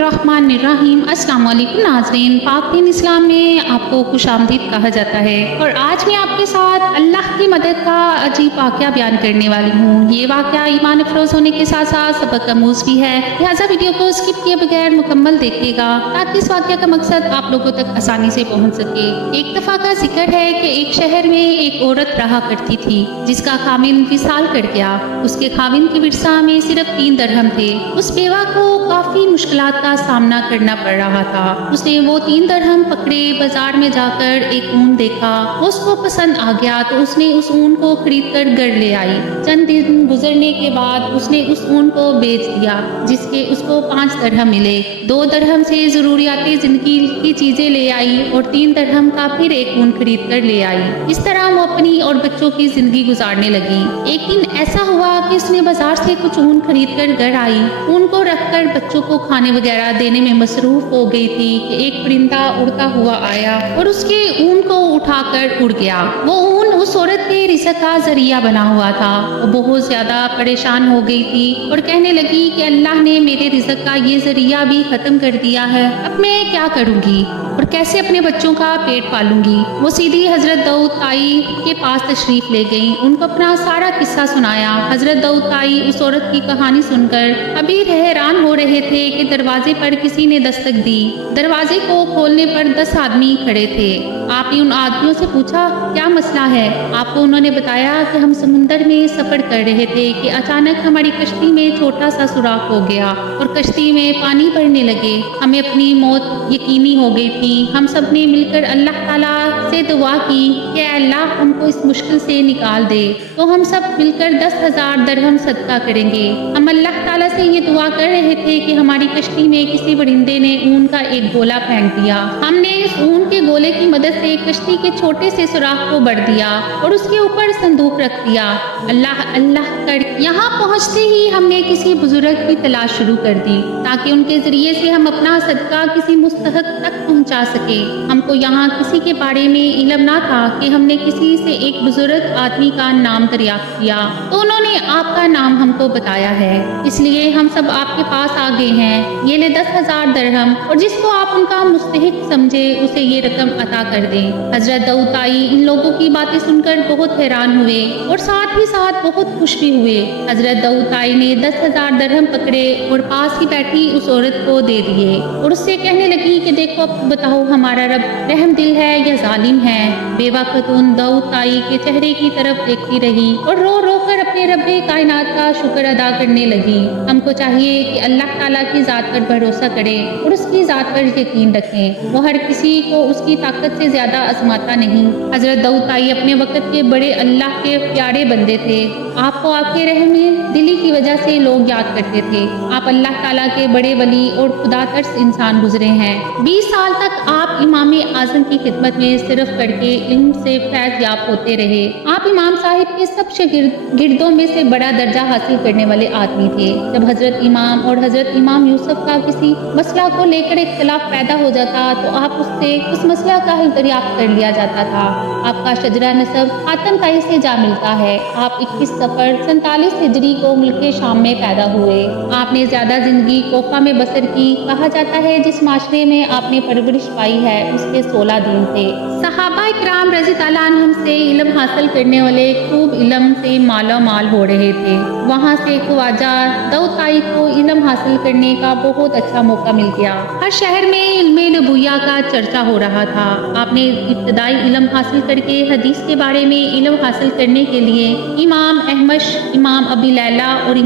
बिस्मिल्लाहिर्रहमानिर्रहीम। अस्सलाम वालेकुम नाज़रीन, पाक दीन इस्लाम में आपको खुशामदीद कहा जाता है और आज मैं आपके साथ अल्लाह की मदद का अजीब वाक़या बयान करने वाली हूँ। ये वाक़या ईमान अफरोज़ होने के साथ साथ सबक आमूज़ भी है, लिहाजा वीडियो को स्किप किए बगैर मुकम्मल देखिएगा ताकि इस वाक़या का मकसद आप लोगों तक आसानी से पहुँच सके। एक दफ़ा का जिक्र है कि एक शहर में एक औरत रहा करती थी जिसका खामिन विसाल कर गया। उसके खामिन के विरसा में सिर्फ 3 दरहम थे। उस बेवा को काफ़ी मुश्किलात का सामना करना पड़ रहा था। उसने वो 3 दरहम पकड़े, बाजार में जाकर एक ऊन देखा, उसको पसंद आ गया तो उसने उस ऊन को खरीद कर घर ले आई। चंद दिन गुजरने के बाद उसने उस ऊन को बेच दिया जिसके उसको 5 दरहम मिले। 2 दरहम से ज़रूरियाती ज़िंदगी की चीज़ें ले आई और 3 दरहम का फिर एक ऊन खरीद कर ले आई। इस तरह वो अपनी और बच्चों की ज़िंदगी गुजारने लगी। एक दिन ऐसा हुआ कि उसने बाजार से कुछ ऊन खरीद कर घर आई। ऊन को रखकर बच्चों को खाने वगैरह देने में मसरूफ हो गई थी कि एक परिंदा उड़ता हुआ आया और उसके ऊन को उठाकर उड़ गया। वो ऊन उस औरत के रिज़्क़ का जरिया बना हुआ था। वो बहुत ज्यादा परेशान हो गई थी और कहने लगी कि अल्लाह ने मेरे रिज़्क़ का ये जरिया भी खत्म कर दिया है, अब मैं क्या करूँगी और कैसे अपने बच्चों का पेट पालूंगी। वो सीधी हजरत दाऊद ताई के पास तशरीफ ले गई, उनको अपना सारा किस्सा सुनाया। हजरत दाऊद ताई उस औरत की कहानी सुनकर अभी हैरान हो रहे थे कि दरवाजे पर किसी ने दस्तक दी। दरवाजे को खोलने पर 10 आदमी खड़े थे। आपने उन आदमियों से पूछा क्या मसला है। आपको उन्होंने बताया कि हम समुंदर में सफर कर रहे थे कि अचानक हमारी कश्ती में छोटा सा सुराख हो गया और कश्ती में पानी भरने लगे। हमें अपनी मौत यकीनी हो गई थी। हम सब ने मिलकर अल्लाह ताला से दुआ की कि अल्लाह हमको इस मुश्किल से निकाल दे। तो हम सब मिलकर 10,000 दरहम सदका करेंगे। हम अल्लाह ताला से ये दुआ कर रहे थे कि हमारी कश्ती में किसी परिंदे ने ऊन का एक गोला फेंक दिया। हमने इस ऊन के गोले की मदद से कश्ती के छोटे से सुराख को भर दिया और उसके ऊपर संदूक रख दिया। अल्लाह अल्लाह कर यहाँ पहुँचते ही हमने किसी बुजुर्ग की तलाश शुरू कर दी ताकि उनके जरिए से हम अपना सदका किसी मुस्तहक तक पहुँचा सके। हमको यहाँ किसी के बारे में इल्म ना था कि हमने किसी से एक बुजुर्ग आदमी का नाम दरियाफ्त किया तो उन्होंने आपका नाम हमको बताया है, इसलिए हम सब आपके पास आ गए हैं। ये ले 10,000 दरहम और जिसको आप उनका मुस्तहिक समझे उसे ये रकम अता कर दें। हजरत दाऊद ताई इन लोगों की बातें सुनकर बहुत हैरान हुए और साथ ही साथ बहुत खुश भी हुए। हजरत दाऊद ताई ने 10,000 दरहम पकड़े और पास ही बैठी उस औरत को दे दिए और उससे कहने लगी कि देखो अब बताओ हमारा रब रहम दिल है या जालिम है। बेवा खतून दाऊद ताई के चेहरे की तरफ देखती रही और रो रो कर अपने रब्बे कायनात का शुक्र अदा करने लगी। हमको चाहिए कि अल्लाह ताला की ज़ात पर भरोसा करें और उसकी ज़ात पर यकीन रखें। वो हर किसी को उसकी ताकत से ज़्यादा आजमाता नहीं। हजरत दाऊद ताई अपने वक्त के बड़े अल्लाह के प्यारे बंदे थे। आपको आपके रहम दिली की वजह से लोग याद करते थे। आप अल्लाह ताला के बड़े वली और खुदा तर्स इंसान गुजरे हैं। 20 साल तक आप इमाम आज़म की खिदमत में सिर्फ करके इल्म से फैज़ याब होते रहे। आप इमाम साहिब के सब गिरदों में से बड़ा दर्जा हासिल करने वाले आदमी थे। जब हजरत इमाम और हजरत इमाम यूसुफ का किसी मसला को लेकर इख्तिलाफ पैदा हो जाता तो आप उससे उस मसला का हल दरियाफ्त कर लिया जाता था। आपका शजरा नसब आतम ताई से जा मिलता है। आप 21 सफर 47 हिजरी को मुल्क शाम में पैदा हुए। आपने ज्यादा जिंदगी कोफा में बसर की। कहा जाता है जिस माशरे में आपने परवरिश पाई है उसके 16 दिन थे। सहाबा इकराम रज़ी ताला अन्हुम से इल्म हासिल करने वाले खूब इल्म से माला माल हो रहे थे। वहाँ से ख्वाजा दाऊद ताई को इल्म हासिल करने का बहुत अच्छा मौका मिल गया। हर शहर में इल्मे नबूया का चर्चा हो रहा था। आपने इब्तदाई इल्म हासिल करके हदीस के बारे में इल्म हासिल करने के लिए इमाम अहमश, इमाम अबी लैला और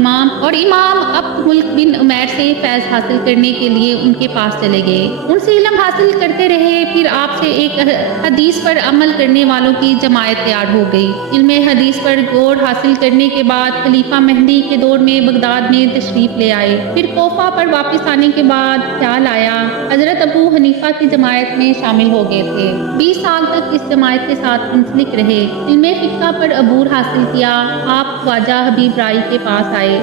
इमाम अब्द मुल्क बिन उमैर से फैज़ हासिल करने के लिए उनके पास चले गए। उनसे इल्म हासिल करते रहे। फिर आपसे एक हदीस पर अमल करने वालों की जमायत तैयार हो गई। इल्मे हदीस पर गौर हासिल करने के बाद खलीफा मेहदी के दौर में बगदाद में तशरीफ ले आए। फिर कोफा पर वापस आने के बाद ख्याल आया हजरत अबू हनीफा की जमायत में शामिल हो गए थे। 20 साल तक इस जमायत के साथ मुंसलिक रहे। इल्मे फिक्का पर अबूर हासिल किया। आप ख्वाजा हबीब राई के पास आए।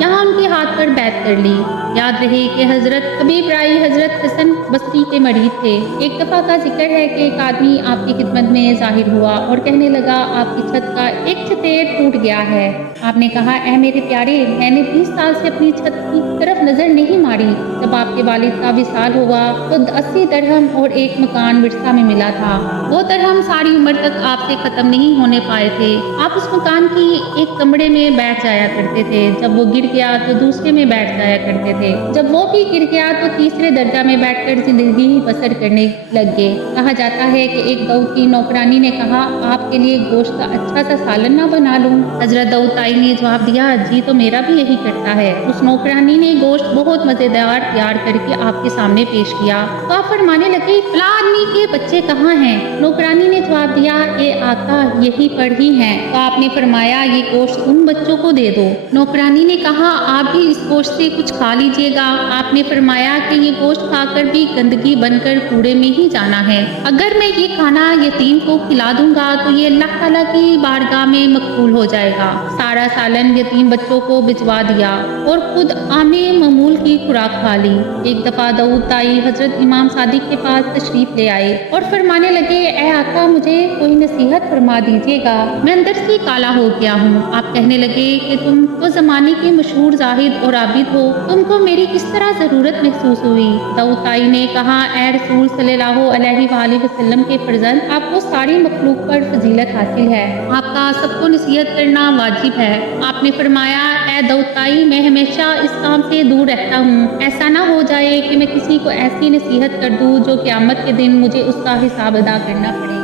यहाँ उनके हाथ पर बैत कर ली। याद रहे कि हज़रत हबीब राई हज़रत हसन बसरी के मरीद थे। एक दफ़ा का जिक्र है कि एक आदमी आपकी खिदमत में ज़ाहिर हुआ और कहने लगा, आपकी छत का एक छतेर टूट गया है। आपने कहा, ऐ मेरे प्यारे, मैंने 20 साल से अपनी छत की तरफ नज़र नहीं मारी। जब आपके वालिद का विसाल हुआ तो 80 दरहम और एक मकान विरसा में मिला था। वो दरहम सारी उम्र तक आपसे ख़त्म नहीं होने पाए थे। आप उस मकान की एक कमरे में बैठ जाया करते थे। जब वो गिर गया तो दूसरे में बैठ जाया करते थे। जब वो भी गिर गया तो तीसरे दर्जा में बैठकर जिंदगी बसर करने लग गए। कहा जाता है कि एक दाऊद की नौकरानी ने कहा, आपके लिए गोश्त का अच्छा सा सालन ना बना लूं? हजरत दाऊद ताई ने जवाब दिया, जी तो मेरा भी यही करता है। उस नौकरानी ने गोश्त बहुत मजेदार तैयार करके आपके सामने पेश किया। तो आप फरमाने लगे, फला आदमी के बच्चे कहाँ हैं? नौकरानी ने जवाब दिया, ये आका यही पर ही हैं। तो आपने फरमाया, ये गोश्त उन बच्चों को दे दो। नौकरानी ने कहा, आप भी इस गोश्त से कुछ खा लीजिएगा। आपने फरमाया कि ये गोश्त खाकर भी गंदगी बनकर कूड़े में ही जाना है। अगर मैं ये खाना यतीम को खिला दूंगा तो ये अल्लाह ताला की बारगाह में मकबूल हो जाएगा। सारा सालन यतीम बच्चों को भिजवा दिया और खुद आमे ममूल की खुराक खा ली। एक दफा दाऊद ताई हजरत इमाम सादिक के पास तशरीफ ले आए और फरमाने लगे, ए आका, मुझे कोई नसीहत फरमा दीजिएगा, मैं अंदर से काला हो गया हूँ। आप कहने लगे कि तुम तो जमाने के मशहूर जाहिद और आबिद हो, तुमको मेरी किस तरह जरूरत महसूस हुई? दाऊद ताई ने कहा, ए रसूल सल्लल्लाहु अलैहि वसल्लम के फर्जंद, आपको सारी मखलूक पर फजीलत हासिल है, आपका सबको नसीहत करना वाजिब है। आपने फरमाया, ए दाऊद ताई, मैं हमेशा इस काम से दूर रहता हूँ। ऐसा ना हो जाए कि मैं किसी को ऐसी नसीहत कर दूँ जो क़यामत के दिन मुझे उसका हिसाब अदा करना पड़े।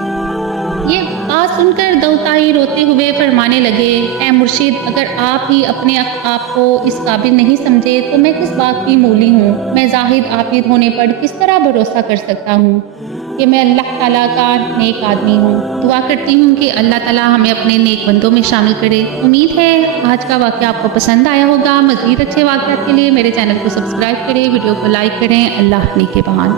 ये बात सुनकर दाऊद ताई रोते हुए फरमाने लगे, ए मुर्शिद, अगर आप ही अपने आप को इस काबिल नहीं समझे तो मैं किस बात की मूली हूँ? मैं जाहिद आबिद होने पर किस तरह भरोसा कर सकता हूँ कि मैं अल्लाह ताला का नेक आदमी हूँ। दुआ करती हूँ कि अल्लाह ताला हमें अपने नेक बंदों में शामिल करे। उम्मीद है आज का वाक़या आपको पसंद आया होगा। मज़ीद अच्छे वाक़यात के लिए मेरे चैनल को सब्सक्राइब करें, वीडियो को लाइक करें। अल्लाह नेक के बहान।